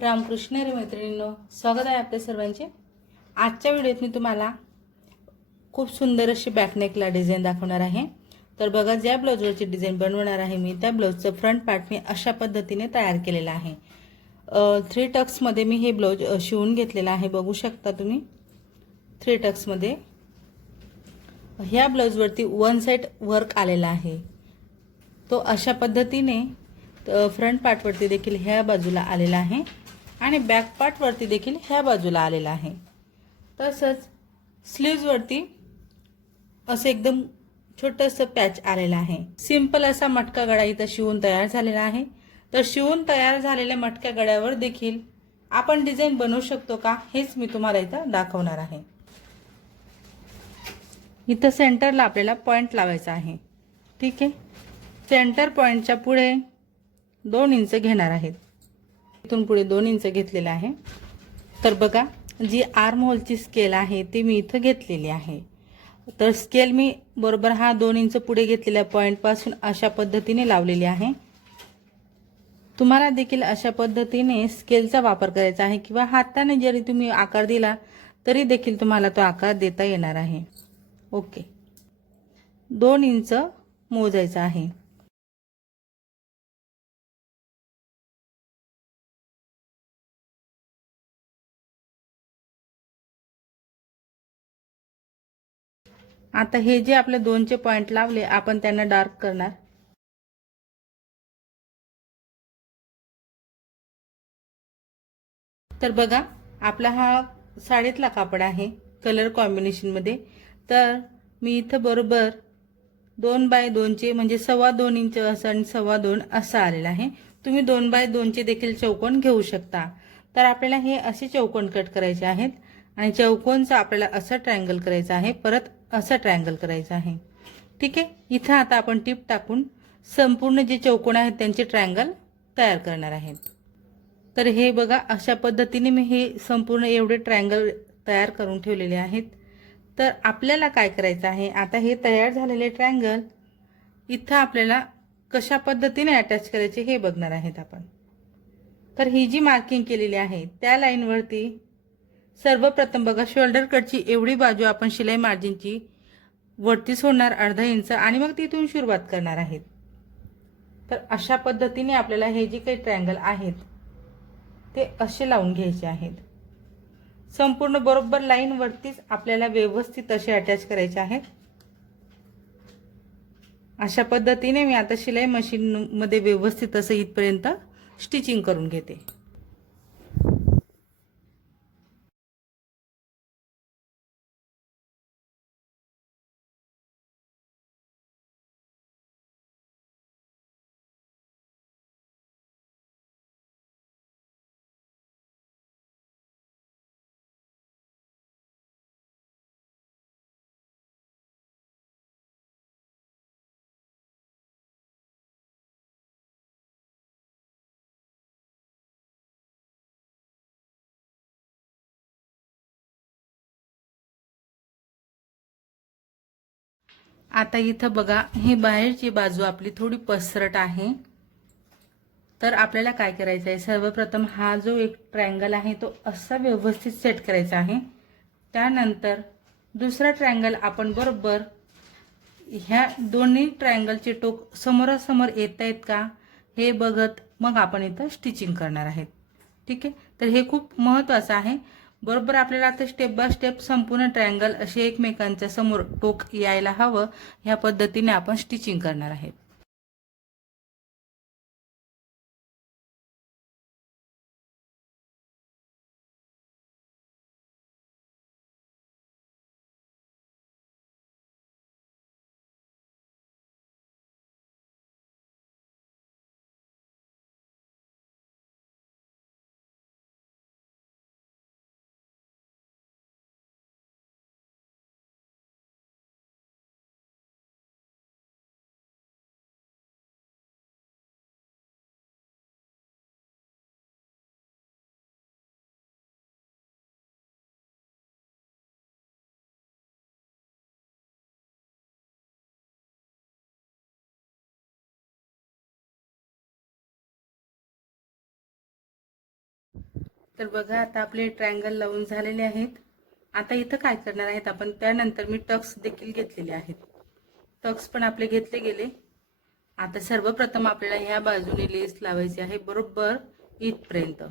रामकृष्ण रे मैत्रिणींनो स्वागत आहे आपल्या सर्वांचे. आजच्या व्हिडिओत मी तुम्हाला खूप सुंदर अशी बॅकनेकला डिझाईन दाखवणार आहे. तर बघा ज्या ब्लाऊजवरची डिझाईन बनवणार आहे मी त्या ब्लाऊजचं फ्रंट पार्ट मी अशा पद्धतीने तयार केलेला आहे. थ्री टक्समध्ये मी हे ब्लाऊज शिवून घेतलेलं आहे बघू शकता तुम्ही. थ्री टक्समध्ये ह्या ब्लाऊजवरती वन साईड वर्क आलेला आहे. तो अशा पद्धतीने फ्रंट पार्टवरती देखील ह्या बाजूला आलेला आहे. आणि बॅक पार्टवरती देखील ह्या बाजूला आलेला आहे. तसंच स्लीव्जवरती असं एकदम छोटंसं पॅच आलेलं आहे. सिंपल असा मटका गळा इथं शिवून तयार झालेला आहे. तर शिवून तयार झालेल्या मटक्या गळ्यावर देखील आपण डिझाईन बनवू शकतो का हेच मी तुम्हाला इथं दाखवणार आहे. इथं सेंटरला आपल्याला पॉईंट लावायचा आहे. ठीक आहे? सेंटर पॉईंटच्या पुढे दोन इंच घेणार आहेत. इथून पुढे दोन इंच घेतलेलं आहे. तर बघा जी आर्म होलची स्केल आहे ती मी इथं घेतलेली आहे. तर स्केल मी बरोबर हा दोन इंच पुढे घेतलेल्या पॉईंटपासून अशा पद्धतीने लावलेली आहे. तुम्हाला देखील अशा पद्धतीने स्केलचा वापर करायचा आहे किंवा हाताने जरी तुम्ही आकार दिला तरी देखील तुम्हाला तो आकार देता येणार आहे. ओके. दोन इंच मोजायचं आहे. आता हे जे आपले दोनचे पॉइंट लावले आपण त्यांना डार्क करणार. तर बघा आपला हा साडीतला कापड आहे कलर कॉम्बिनेशनमध्ये तर मी इथं बरोबर दोन बाय दोनचे म्हणजे सव्वा दोन इंच असं आणि सव्वा दोन असं आलेलं आहे. तुम्ही दोन बाय दोनचे देखील चौकोन घेऊ शकता. तर आपल्याला हे असे चौकोन कट करायचे आहेत आणि चौकोनचं आपल्याला असं ट्रायंगल करायचं आहे. परत असं ट्रायंगल करायचं आहे. ठीक आहे? इथं आता आपण टीप टाकून संपूर्ण जे चौकोन आहेत त्यांचे ट्रायंगल तयार करणार आहेत तर हे बघा अशा पद्धतीने मी हे संपूर्ण एवढे ट्रायंगल तयार करून ठेवलेले आहेत. तर आपल्याला काय करायचं आहे? आता हे तयार झालेले ट्रायंगल इथं आपल्याला कशा पद्धतीने अटॅच करायचे हे बघणार आहेत आपण. तर ही जी मार्किंग केलेली आहे त्या लाईनवरती सर्वप्रथम बघा शोल्डर कटची एवढी बाजू आपण शिलाई मार्जिनची वरती सोडणार अर्धा इंच आणि मग तिथून सुरुवात करणार आहेत. तर अशा पद्धतीने आपल्याला हे जे काही ट्रँगल आहेत ते असे लावून घ्यायचे आहेत. संपूर्ण बरोबर लाईनवरतीच आपल्याला व्यवस्थित असे अटॅच करायचे आहेत. अशा पद्धतीने मी आता शिलाई मशीनमध्ये व्यवस्थित असं इथपर्यंत स्टिचिंग करून घेते. आता इथं बघा ही बाहेरची बाजू आपली थोडी पसरट आहे. तर आपल्याला काय करायचं आहे सर्वप्रथम हा जो एक ट्रँगल आहे तो असा व्यवस्थित सेट करायचा आहे. त्यानंतर दुसरा ट्रँगल आपण बरोबर ह्या दोन्ही ट्रायंगलचे टोक समोरासमोर येत आहेत का? हे बघत मग आपण इथं स्टिचिंग करणार आहेत. ठीक आहे? तर हे खूप महत्त्वाचं आहे. बरोबर आपल्याला आता स्टेप बाय स्टेप संपूर्ण ट्रायंगल असे एकमेकांच्या समोर टोक यायला हवं. ह्या पद्धतीने आपण स्टिचिंग करणार आहेत. तर बघा आता आपले ट्रायंगल लावून झालेले आहेत. आता इथं काय करणार आहेत आपण? त्यानंतर मी टक्स देखील घेतलेले आहेत. टक्स पण आपले घेतले गेले. आता सर्वप्रथम आपल्याला ह्या बाजूने लेस लावायची आहे बरोबर इथपर्यंत.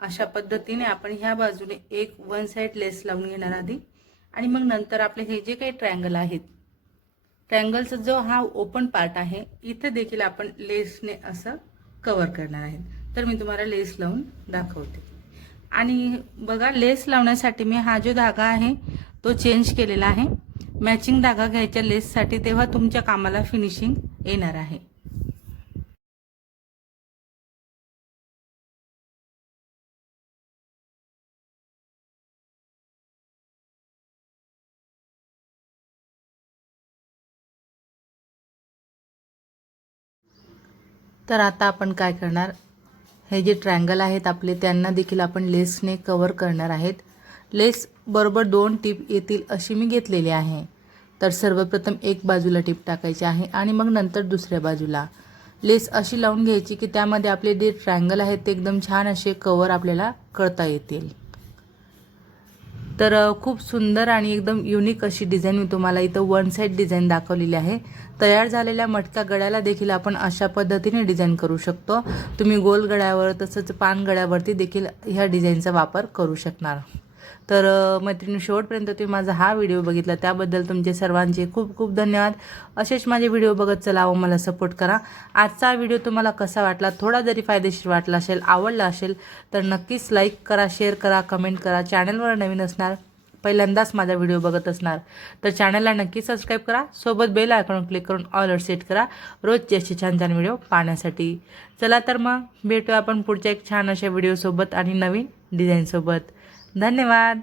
अशा पद्धतीने आपण ह्या बाजूने एक वन साईड लेस लावून घेणार आधी. आणि मग नंतर आपले हे जे काही ट्रायंगल आहेत ट्रायंगलचा जो हा ओपन पार्ट आहे इथं देखील आपण लेसने असं कवर करणार आहेत. तर मी तुम्हाला लेस लावून दाखवते. आणि बघा लेस लावण्यासाठी मी हा जो धागा आहे तो चेंज केलेला आहे. मॅचिंग धागा घ्यायच्या लेससाठी तेव्हा तुमच्या कामाला फिनिशिंग येणार आहे. तर आता आपण काय करणार? हे जे ट्रँगल आहेत आपले त्यांना देखील आपण लेसने कवर करणार आहेत. लेस बरोबर दोन टीप येतील अशी मी घेतलेली आहे. तर सर्वप्रथम एक बाजूला टीप टाकायची आहे आणि मग नंतर दुसऱ्या बाजूला. लेस अशी लावून घ्यायची की त्यामध्ये आपले जे ट्रँगल आहेत ते एकदम छान असे कवर आपल्याला करता येतील. तर खूप सुंदर आणि एकदम युनिक अशी डिझाईन मी तुम्हाला इथं वन साईड डिझाईन दाखवलेली आहे. तयार झालेल्या मटका गळ्याला देखील आपण अशा पद्धतीने डिझाईन करू शकतो. तुम्ही गोल गळ्यावर तसंच पान गळ्यावरती देखील ह्या डिझाईनचा वापर करू शकणार. तर मैत्रिणी शेवटपर्यंत तुम्ही माझा हा व्हिडिओ बघितला. त्याबद्दल तुमचे सर्वांचे खूप खूप धन्यवाद. असेच माझे व्हिडिओ बघत चला व मला सपोर्ट करा. आजचा व्हिडिओ तुम्हाला कसा वाटला थोडा जरी फायदेशीर वाटला असेल आवडला असेल तर नक्कीच लाईक करा शेअर करा कमेंट करा. चॅनलवर नवीन असणार पहिल्यांदाच माझा व्हिडिओ बघत असणार तर चॅनलला नक्की सबस्क्राईब करा. सोबत बेल आयकॉन क्लिक करून ऑलर सेट करा. रोजचे असे छान छान व्हिडिओ पाहण्यासाठी. चला तर मग भेटूया आपण पुढच्या एक छान अशा व्हिडिओसोबत आणि नवीन डिझाईनसोबत धन्यवाद.